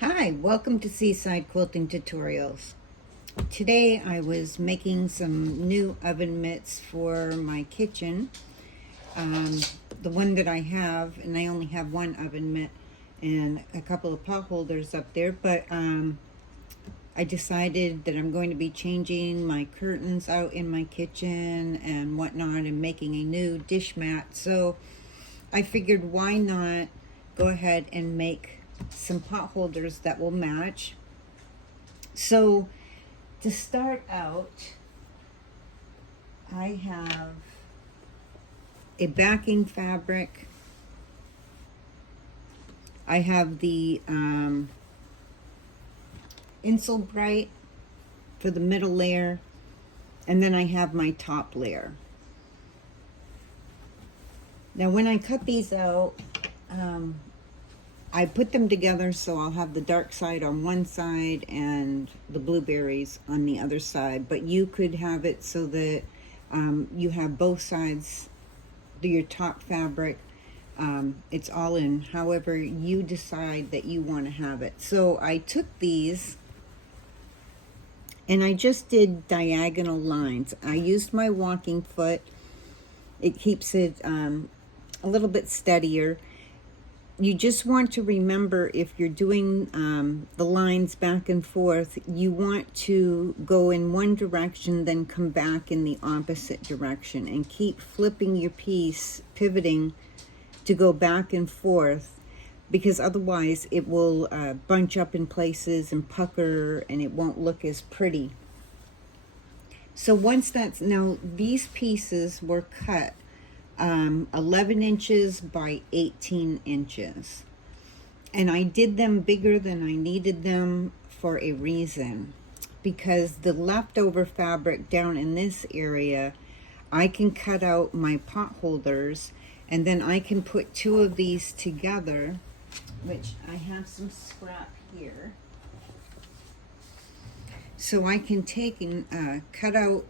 Hi, welcome to Seaside Quilting Tutorials. Today I was making some new oven mitts for my kitchen. The one that I have, and I only have one oven mitt and a couple of pot holders up there, but I decided that I'm going to be changing my curtains out in my kitchen and whatnot and making a new dish mat. So I figured, why not go ahead and make some pot holders that will match. So to start out, I have a backing fabric. I have the Insel Bright for the middle layer, and then I have my top layer. Now when I cut these out, I put them together so I'll have the dark side on one side and the blueberries on the other side, but you could have it so that you have both sides, your top fabric. It's all in however you decide that you want to have it. So I took these and I just did diagonal lines. I used my walking foot. It keeps it a little bit steadier. You just want to remember, if you're doing the lines back and forth, you want to go in one direction, then come back in the opposite direction, and keep flipping your piece, pivoting to go back and forth, because otherwise it will bunch up in places and pucker, and it won't look as pretty. So once that's, now these pieces were cut 11 inches by 18 inches. And I did them bigger than I needed them for a reason. Because the leftover fabric down in this area, I can cut out my pot holders, and then I can put two of these together, which I have some scrap here. So I can take and cut out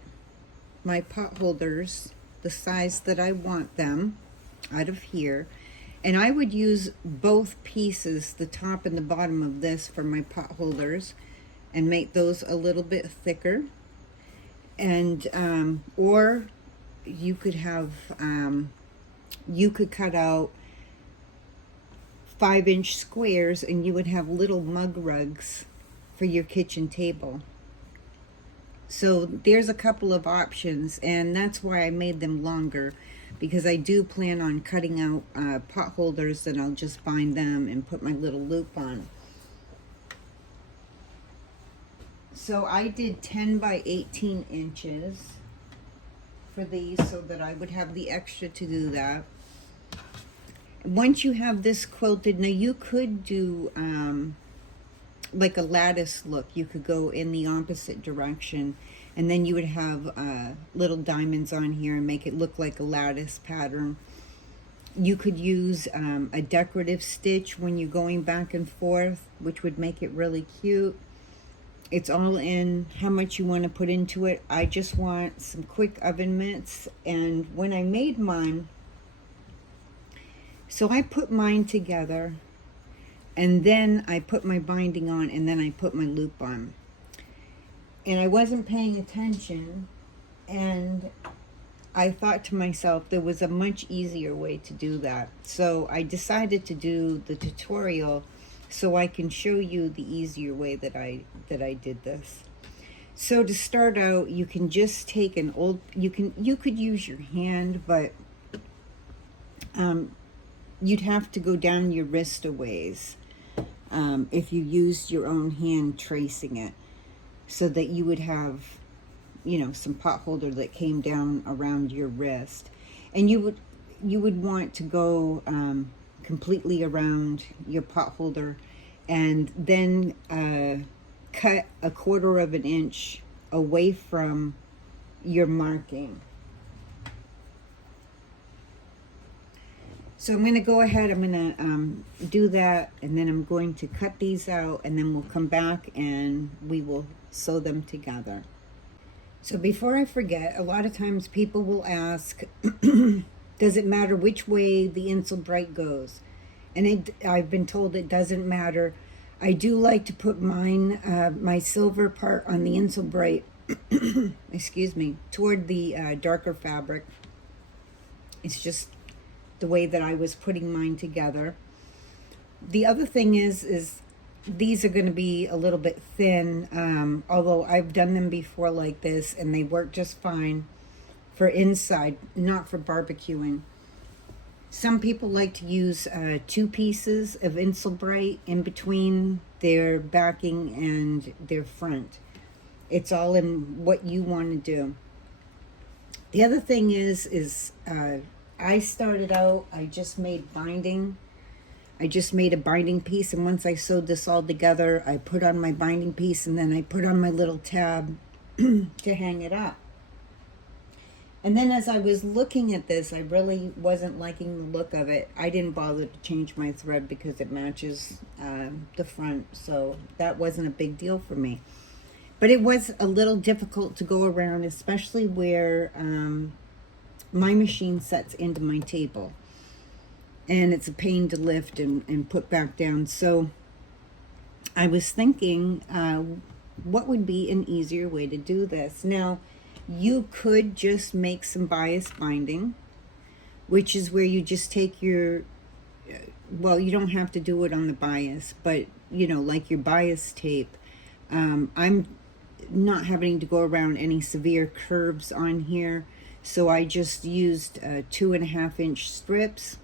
my pot holders the size that I want them out of here, and I would use both pieces, the top and the bottom of this, for my pot holders, and make those a little bit thicker. And or you could have you could cut out 5-inch squares, and you would have little mug rugs for your kitchen table. So there's a couple of options, and that's why I made them longer, because I do plan on cutting out pot holders, and I'll just bind them and put my little loop on. So I did 10 by 18 inches for these, so that I would have the extra to do that. Once you have this quilted, now you could do like a lattice look. You could go in the opposite direction, and then you would have little diamonds on here and make it look like a lattice pattern. You could use a decorative stitch when you're going back and forth, which would make it really cute. It's all in how much you want to put into it. I just want some quick oven mitts, and when I made mine, so I put mine together, and then I put my binding on, and then I put my loop on. And I wasn't paying attention, and I thought to myself there was a much easier way to do that. So I decided to do the tutorial so I can show you the easier way that I did this. So to start out, you can just take an old, you could use your hand, but you'd have to go down your wrist a ways. If you used your own hand tracing it, so that you would have, you know, some pot holder that came down around your wrist, and you would want to go completely around your pot holder, and then cut 1/4 of an inch away from your marking. So I'm going to go ahead, I'm going to do that, and then I'm going to cut these out, and then we'll come back and we will sew them together. So before I forget, a lot of times people will ask, does it matter which way the Insel Bright goes? And I've been told it doesn't matter. I do like to put mine, my silver part on the insole bright, excuse me, toward the darker fabric. It's just the way that I was putting mine together. The other thing is these are going to be a little bit thin, although I've done them before like this and they work just fine for inside, not for barbecuing. Some people like to use 2 pieces of insole bright in between their backing and their front. It's all in what you want to do. The other thing is I started out, I just made binding. I just made a binding piece, and once I sewed this all together, I put on my binding piece, and then I put on my little tab to hang it up. And then as I was looking at this, I really wasn't liking the look of it. I didn't bother to change my thread because it matches the front, so that wasn't a big deal for me. But it was a little difficult to go around, especially where my machine sets into my table. And it's a pain to lift and put back down. So I was thinking, what would be an easier way to do this? Now, you could just make some bias binding, which is where you just take your, well, you don't have to do it on the bias, but, you know, like your bias tape. I'm not having to go around any severe curves on here, so I just used 2.5-inch strips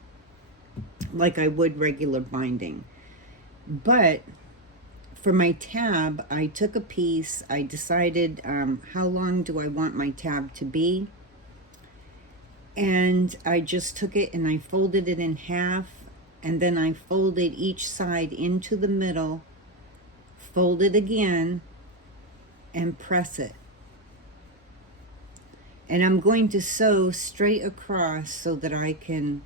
like I would regular binding. But for my tab, I took a piece, I decided how long do I want my tab to be, and I just took it and I folded it in half, and then I folded each side into the middle, fold it again, and press it. And I'm going to sew straight across so that I can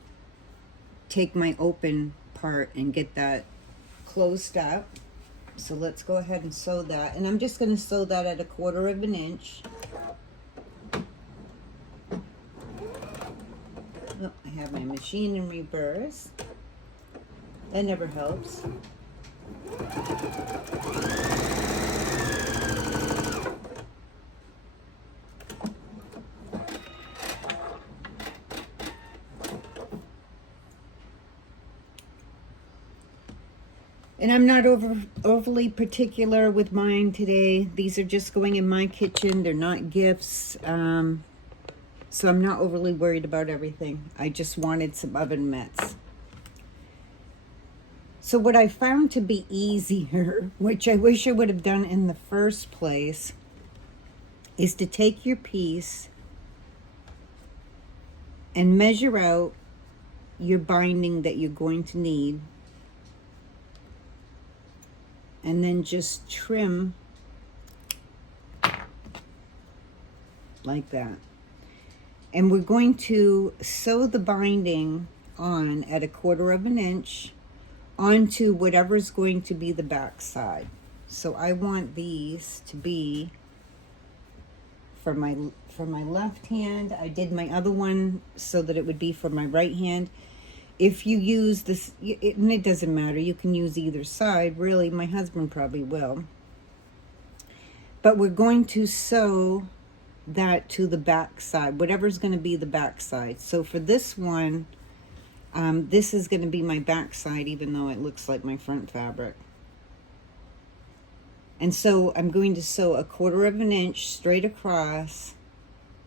take my open part and get that closed up. So let's go ahead and sew that. And I'm just going to sew that at 1/4 of an inch. Oh, I have my machine in reverse. That never helps. And I'm not overly particular with mine today. These are just going in my kitchen. They're not gifts. So I'm not overly worried about everything. I just wanted some oven mitts. So what I found to be easier, which I wish I would have done in the first place, is to take your piece and measure out your binding that you're going to need, and then just trim like that. And we're going to sew the binding on at 1/4 of an inch onto whatever's going to be the back side. So I want these to be for my left hand. I did my other one so that it would be for my right hand. If you use this, and it doesn't matter, you can use either side, really. My husband probably will. But we're going to sew that to the back side, whatever's going to be the back side. So for this one, this is going to be my back side, even though it looks like my front fabric. And so I'm going to sew 1/4 of an inch straight across,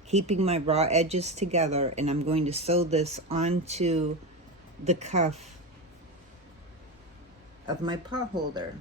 keeping my raw edges together, and I'm going to sew this onto the cuff of my pot holder.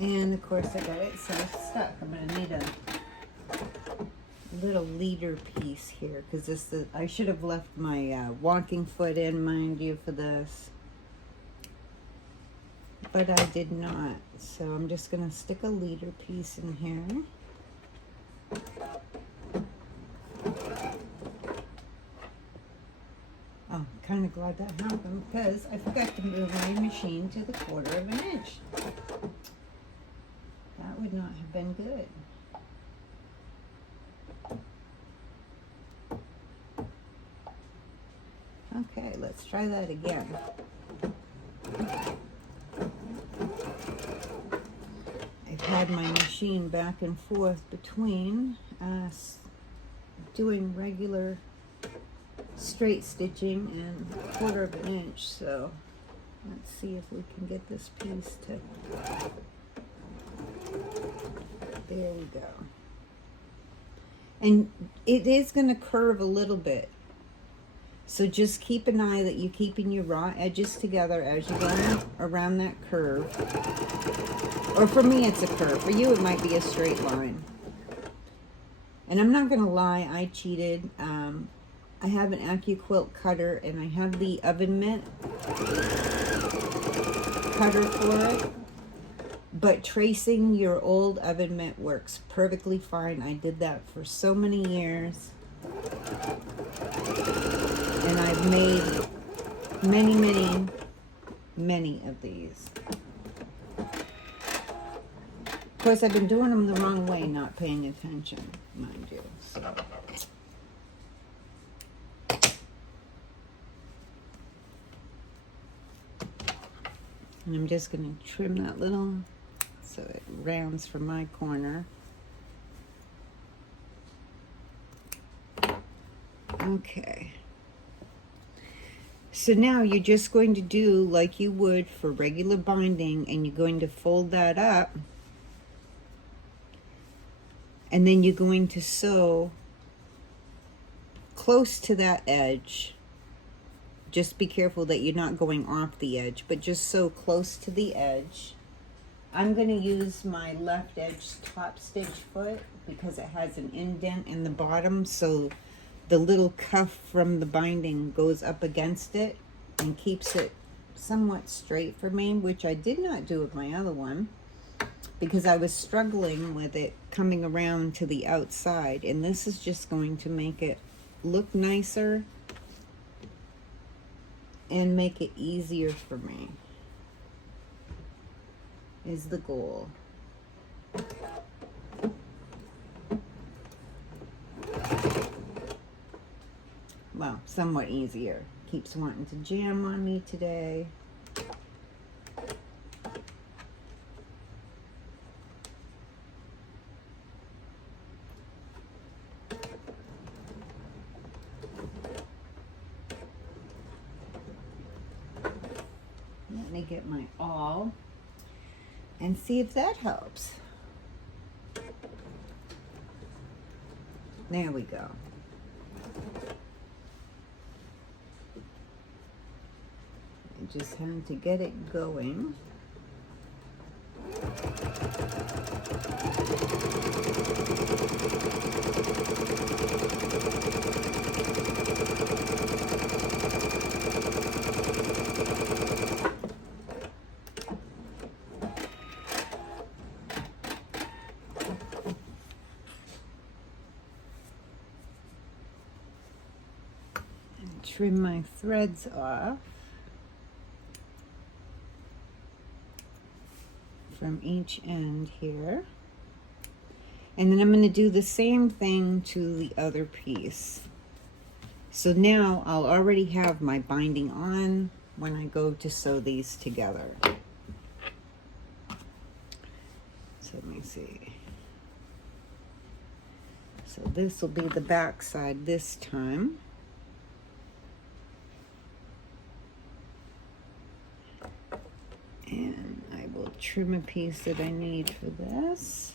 And of course I got it so it's stuck. I'm going to need a little leader piece here, because I should have left my walking foot in, mind you, for this. But I did not. So I'm just going to stick a leader piece in here. kind of glad that happened because I forgot to move my machine to the 1/4 of an inch. That would not have been good. Okay, let's try that again. I've had my machine back and forth between doing regular straight stitching and 1/4 of an inch, so let's see if we can get this piece to, there we go. And it is going to curve a little bit, so just keep an eye that you're keeping your raw edges together as you're going around that curve. Or for me it's a curve, for you it might be a straight line. And I'm not going to lie, I cheated. I have an AccuQuilt cutter and I have the Oven Mitt cutter for it. But tracing your old Oven Mitt works perfectly fine. I did that for so many years. And I've made many, many of these. Of course, I've been doing them the wrong way, not paying attention, mind you. So. And I'm just going to trim that little so it rounds from my corner. Okay. So now you're just going to do like you would for regular binding, and you're going to fold that up. And then you're going to sew close to that edge. Just be careful that you're not going off the edge, but just sew close to the edge. I'm going to use my left edge top stitch foot because it has an indent in the bottom, so the little cuff from the binding goes up against it and keeps it somewhat straight for me, which I did not do with my other one because I was struggling with it coming around to the outside, and this is just going to make it look nicer and make it easier for me, is the goal. Well, somewhat easier. Keeps wanting to jam on me today. Let me get my awl and see if that helps. There we go. I just had to get it going. Trim my threads off from each end here, and then I'm going to do the same thing to the other piece. So now I'll already have my binding on when I go to sew these together. So let me see. So this will be the back side this time. And I will trim a piece that I need for this.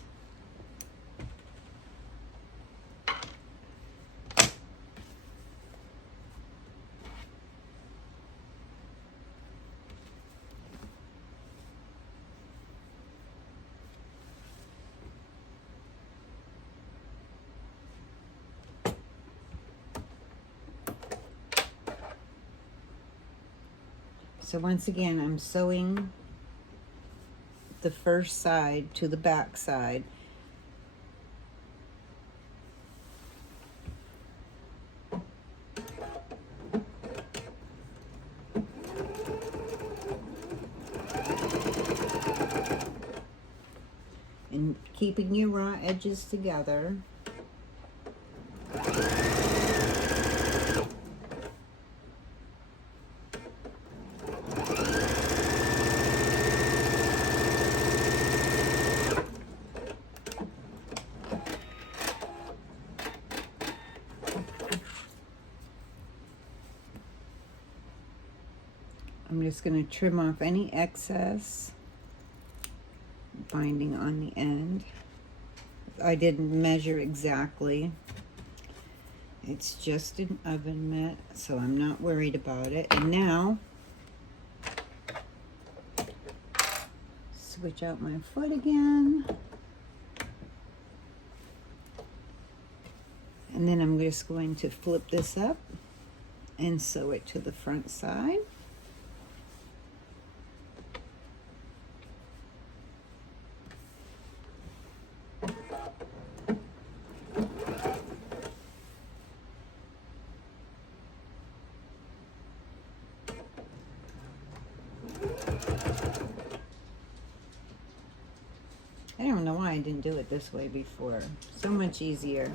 So once again, I'm sewing the first side to the back side. keeping your raw edges together. I'm just going to trim off any excess binding on the end. I didn't measure exactly. It's just an oven mitt, so I'm not worried about it. And now, switch out my foot again. And then I'm just going to flip this up and sew it to the front side. I don't know why I didn't do it this way before. So much easier.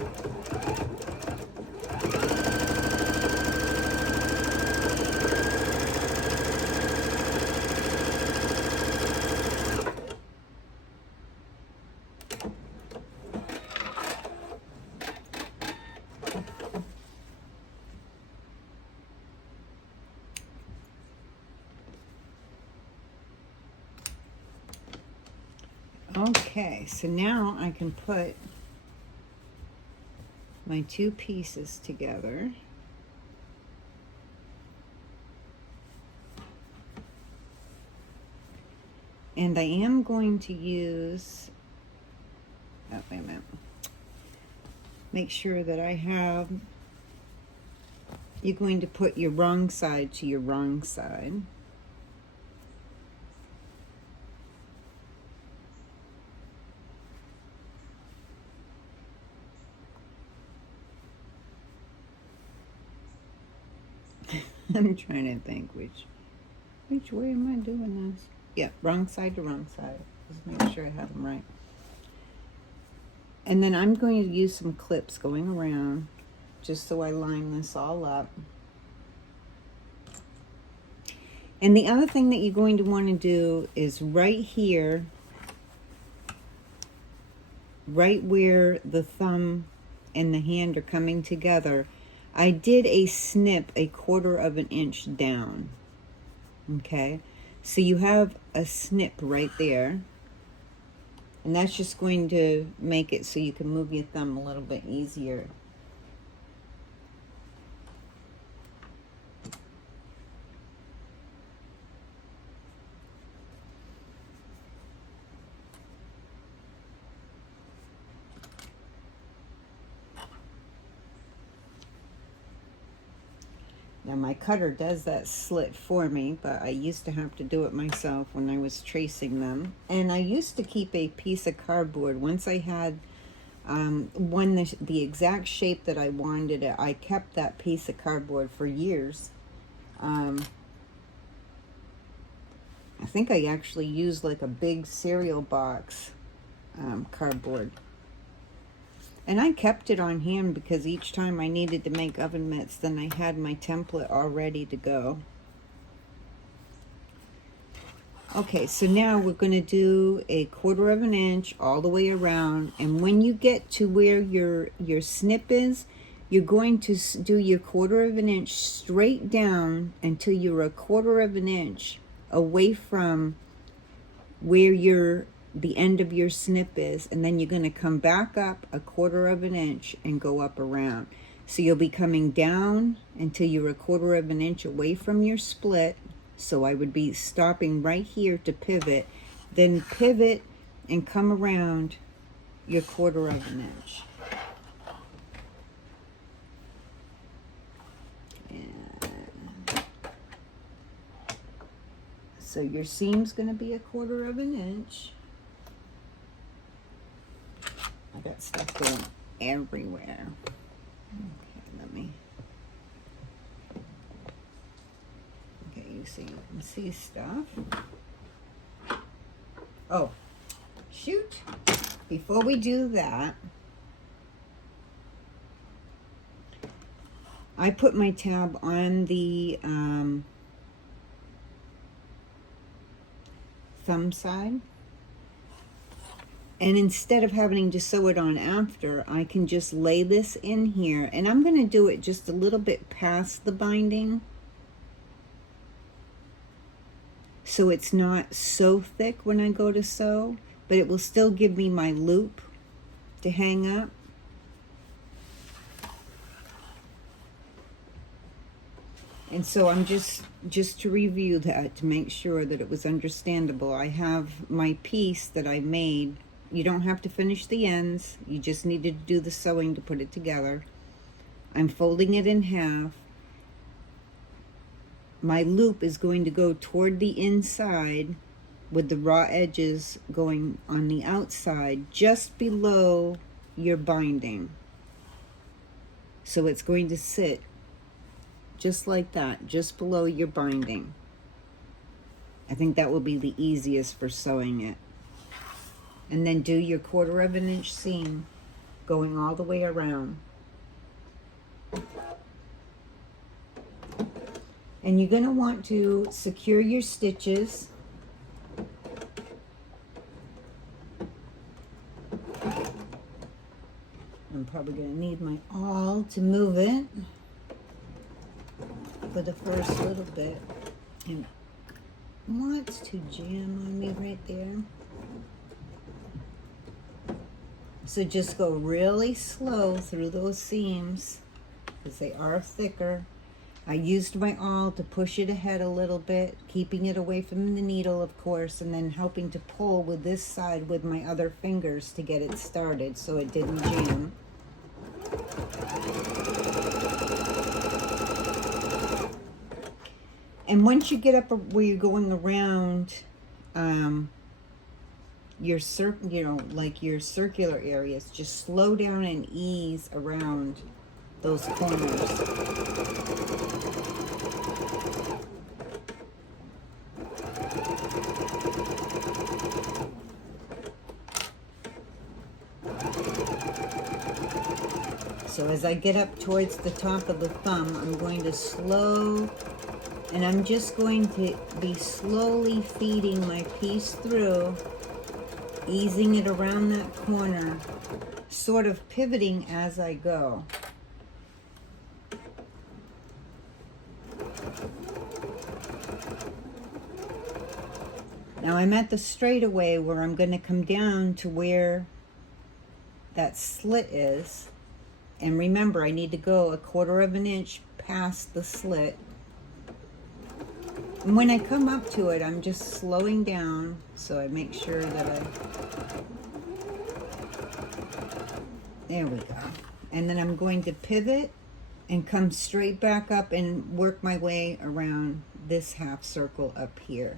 Okay, so now I can put my two pieces together. And I am going to use, oh, wait a minute. Make sure that I have, you're going to put your wrong side to your wrong side. I'm trying to think which way am I doing this? Yeah, wrong side to wrong side. Just make sure I have them right. And then I'm going to use some clips going around just so I line this all up. And the other thing that you're going to want to do is right here, right where the thumb and the hand are coming together, I did a snip 1/4 of an inch down. Okay, so you have a snip right there, and that's just going to make it so you can move your thumb a little bit easier. Now my cutter does that slit for me, but I used to have to do it myself when I was tracing them. And I used to keep a piece of cardboard. Once I had one the exact shape that I wanted it, I kept that piece of cardboard for years. I think I actually used like a big cereal box cardboard. And I kept it on hand because each time I needed to make oven mitts, then I had my template all ready to go. Okay, so now we're going to do 1/4 of an inch all the way around. And when you get to where your snip is, you're going to do your 1/4 of an inch straight down until you're 1/4 of an inch away from where the end of your snip is, and then you're going to come back up 1/4 of an inch and go up around. So you'll be coming down until you're 1/4 of an inch away from your split. So I would be stopping right here to pivot, then pivot and come around your 1/4 of an inch. So your seam's going to be 1/4 of an inch. I got stuff going everywhere. Okay, so you can see stuff. Oh, shoot. before we do that, I put my tab on the thumb side. And instead of having to sew it on after, I can just lay this in here. And I'm going to do it just a little bit past the binding, so it's not so thick when I go to sew, but it will still give me my loop to hang up. And so I'm just to review that, to make sure that it was understandable. I have my piece that I made. You don't have to finish the ends. You just need to do the sewing to put it together. I'm folding it in half. My loop is going to go toward the inside with the raw edges going on the outside, just below your binding. So it's going to sit just like that, just below your binding. I think that will be the easiest for sewing it. And then do your 1/4 of an inch seam going all the way around. And you're going to want to secure your stitches. I'm probably going to need my awl to move it for the first little bit. And it wants to jam on me right there. So just go really slow through those seams because they are thicker. I used my awl to push it ahead a little bit, keeping it away from the needle, of course, and then helping to pull with this side with my other fingers to get it started so it didn't jam. And once you get up where you're going around your like your circular areas, just slow down and ease around those corners. So as I get up towards the top of the thumb, I'm going to slow, and I'm just going to be slowly feeding my piece through, easing it around that corner, sort of pivoting as I go. Now I'm at the straightaway where I'm going to come down to where that slit is. And remember, I need to go 1/4 of an inch past the slit. And when I come up to it, I'm just slowing down so I make sure that there we go. And then I'm going to pivot and come straight back up and work my way around this half circle up here.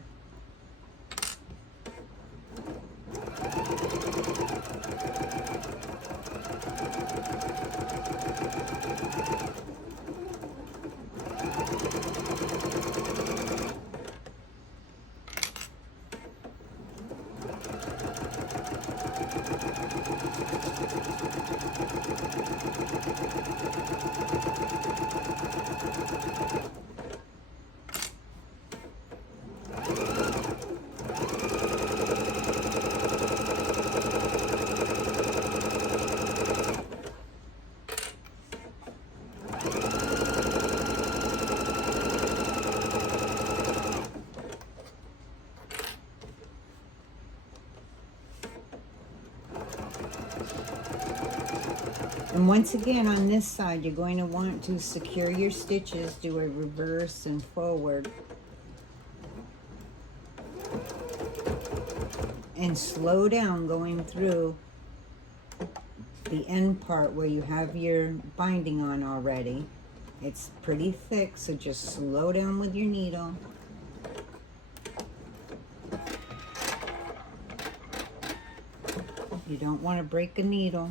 And once again, on this side, you're going to want to secure your stitches, do a reverse and forward. And slow down going through the end part where you have your binding on already. It's pretty thick, so just slow down with your needle. You don't want to break a needle.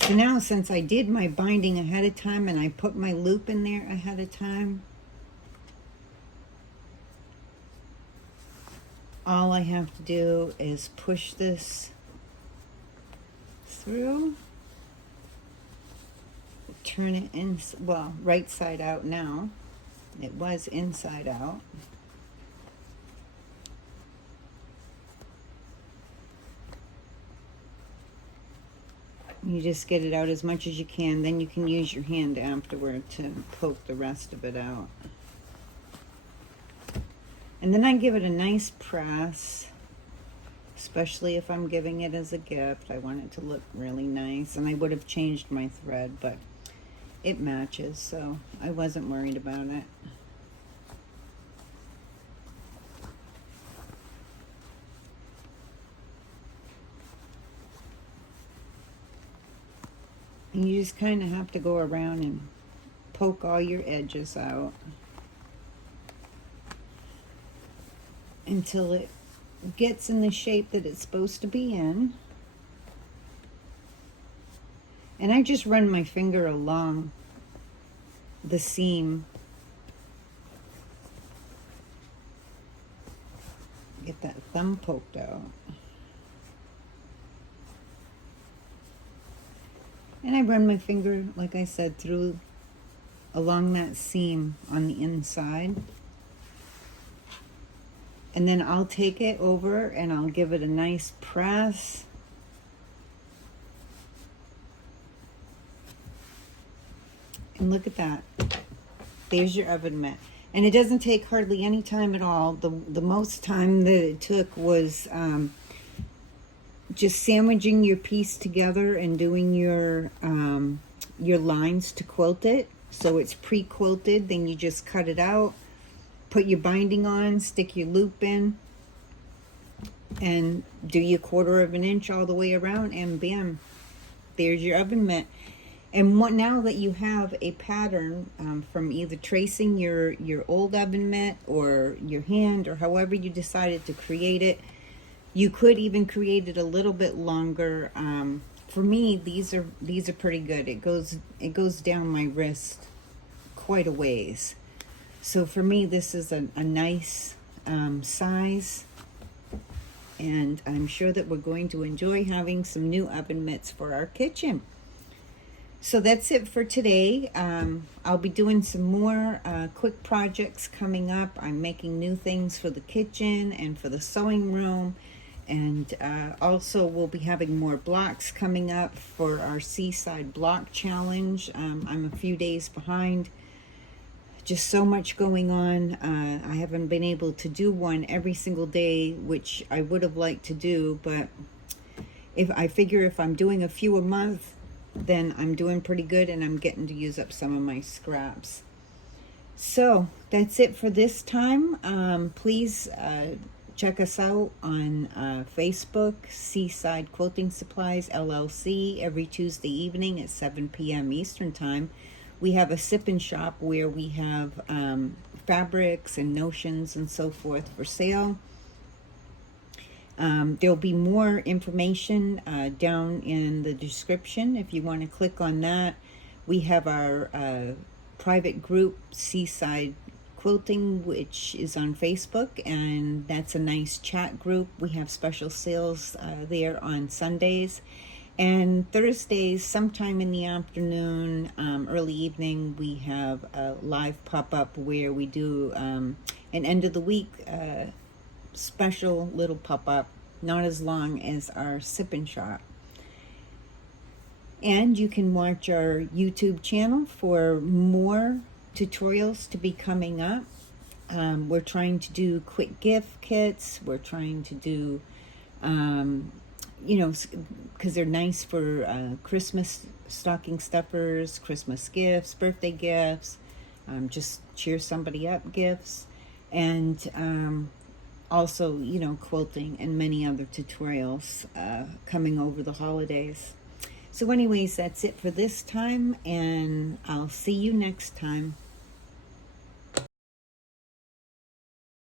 So now, since I did my binding ahead of time and I put my loop in there ahead of time, all I have to do is push this through, turn it in, well, right side out now. It was inside out. You just get it out as much as you can, then you can use your hand afterward to poke the rest of it out. And then I give it a nice press, especially if I'm giving it as a gift. I want it to look really nice, and I would have changed my thread, but it matches, so I wasn't worried about it. And you just kind of have to go around and poke all your edges out until it gets in the shape that it's supposed to be in. And I just run my finger along the seam. Get that thumb poked out. And I run my finger, like I said, through along that seam on the inside. And then I'll take it over and I'll give it a nice press. And look at that. There's your oven mitt. And it doesn't take hardly any time at all. The most time that it took was just sandwiching your piece together and doing your lines to quilt it. So it's pre-quilted, then you just cut it out, put your binding on, stick your loop in, and do your 1/4 of an inch all the way around, and bam, there's your oven mitt. And now that you have a pattern from either tracing your old oven mitt or your hand or however you decided to create it, you could even create it a little bit longer. For me, these are pretty good. It goes down my wrist quite a ways. So for me, this is a nice size, and I'm sure that we're going to enjoy having some new oven mitts for our kitchen. So that's it for today. I'll be doing some more quick projects coming up. I'm making new things for the kitchen and for the sewing room. And also we'll be having more blocks coming up for our Seaside block challenge. I'm a few days behind. Just so much going on. I haven't been able to do one every single day, which I would have liked to do, but I figure if I'm doing a few a month, then I'm doing pretty good and I'm getting to use up some of my scraps. So that's it for this time. Please check us out on Facebook, Seaside Quilting Supplies LLC, every Tuesday evening at 7 p.m. Eastern Time. We have a sip-and shop where we have fabrics and notions and so forth for sale. There'll be more information down in the description if you want to click on that. We have our private group, Seaside Quilting, which is on Facebook, and that's a nice chat group. We have special sales there on Sundays. And Thursdays, sometime in the afternoon, early evening, we have a live pop-up where we do an end of the week special little pop-up, not as long as our sip and shop. And you can watch our YouTube channel for more tutorials to be coming up. We're trying to do quick gift kits. We're trying to do because they're nice for Christmas stocking stuffers, Christmas gifts, birthday gifts, just cheer somebody up gifts, and also, quilting and many other tutorials coming over the holidays. So anyways, that's it for this time, and I'll see you next time.